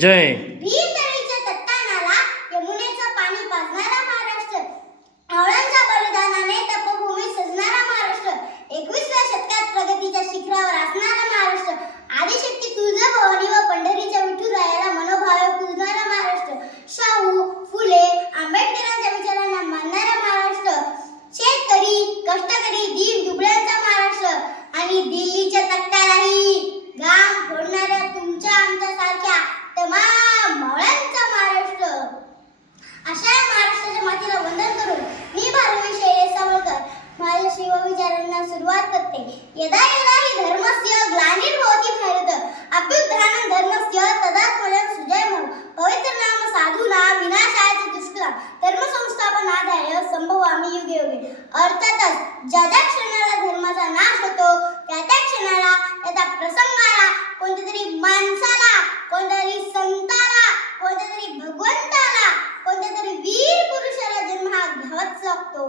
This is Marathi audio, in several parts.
जय अर्थातच ज्या ज्या क्षणाला धर्माचा नाश होतो त्या त्या क्षणाला त्याचा प्रसंगाला कोणत्या तरी माणसाला कोणत्या तरी संताला कोणत्या तरी भगवंताला कोणत्या तरी वीर पुरुषाला जन्म हा घ्यावाच लागतो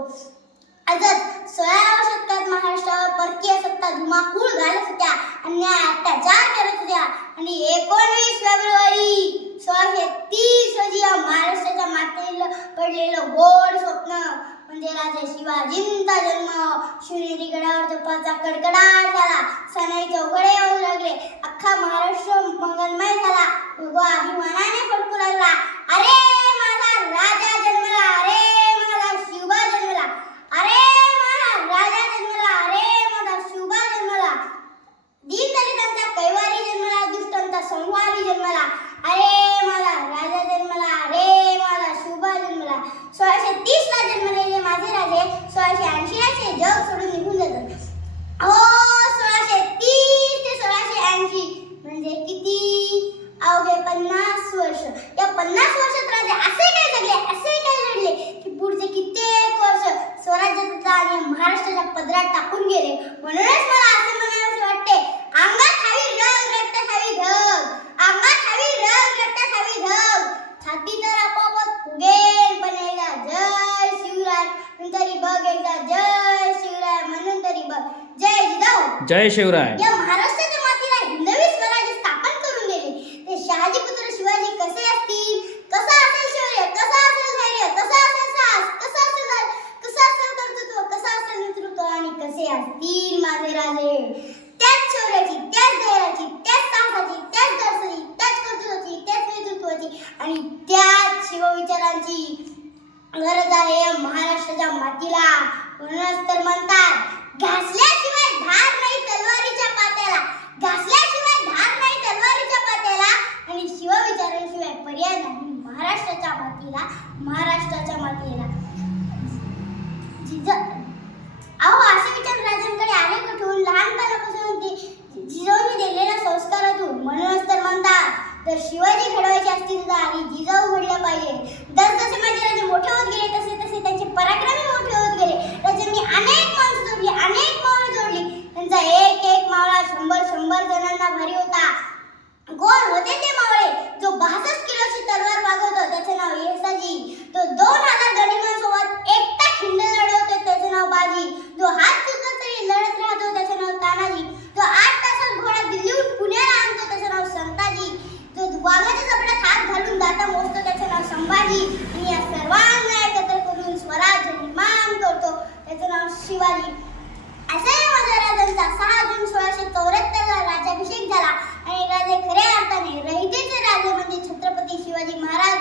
आजच सोळाव्या शतकात महाराष्ट्रावर परकीय सत्ता धुमाकूळ घालत होत्या अन्याय अत्याचार करत होत्या. आणि एकोणवीस फेब्रुवारी सोळाशे तीस रोजी या महाराष्ट्राच्या मातेला पडलेलं गोड स्वप्न म्हणजे राजा शिवाजींचा जन्म. शिवनेरी गडावर तुपाचा कडकडाट झाला. सनई चौघडे येऊ लागले. अख्खा महाराष्ट्र मंगलमय झाला. उगवा अभिमानाने फडकू लागला. अरे माझा राजा जन्मला. अरे माझा शिवबा जन्मला. अरे माझा राजा जन्मला. अरे माझा शिवबा जन्मला. दीनदलितांचा कैवारी जन्मला. दुष्टांचा संवारी जन्मला. अरे माझा राजा जन्मला. अरे माझा शुभा जन्मला. सोळाशे तीस ला माझे राजे सोळाशे ऐंशी ला जग सोडून निघून जातात. हो सोळाशे तीस ते सोळाशे ऐंशी म्हणजे किती? अवघे पन्नास वर्ष. या पन्नास वर्षात राजे असे काय जगले असे काय घडले की पुढचे कित्येक वर्ष स्वराज्याचा आणि महाराष्ट्राच्या पदरात टाकून गेले. म्हणूनच मला असे म्हणावे वाटते अंगात जय शिवराय. या महाराष्ट्राच्या मातीला हिंदवी स्वराज्य स्थापन करून गेले. ते शहाजी पुत्र शिवाजी कसे असतील? कसा असेल शौर्य? कसा असेल धैर्य? कसा असेल साहस? कसा असेल कसा असेल कर्तृत्व? कसा असेल नेतृत्व? आणि कसे असतील माझे राजे? त्याच शौर्याची त्याच धैर्याची त्याच साहसाची त्याच दर्शनी त्याच कर्तृत्वाची त्याच नेतृत्वाची आणि त्याच शिवविचारांची गरज आहे या महाराष्ट्राच्या मातीला. म्हणूनच तर म्हणतात घासल्याशिवाय धार नाही तलवारीच्या पात्याला. घासल्याशिवाय धार नाही तलवारीच्या पात्याला. आणि शिव विचारांशिवाय पर्याय नाही महाराष्ट्राच्या मातीला महाराष्ट्राच्या मातीला. जिजा अहो असे विचार राजांकडे आले कुठून लहानपणापासून ते जिजाऊने दिलेल्या संस्कारातून. म्हणूनच तर म्हणतात तर शिवाजी घडवायचे असतील तर आधी जिजाऊ घडल्या पाहिजे जसजसे माझे राजे मोठे होत गेले संभाजी आणि या सर्वांना एकत्र करून स्वराज्य निर्माण करतो. त्याचं नाव शिवाजी. असा या राजांचा सहा जून सोळाशे चौऱ्याहत्तरला राजाभिषेक झाला. आणि राजे खऱ्या अर्थाने रहितेचे राजे म्हणजे छत्रपती शिवाजी महाराज.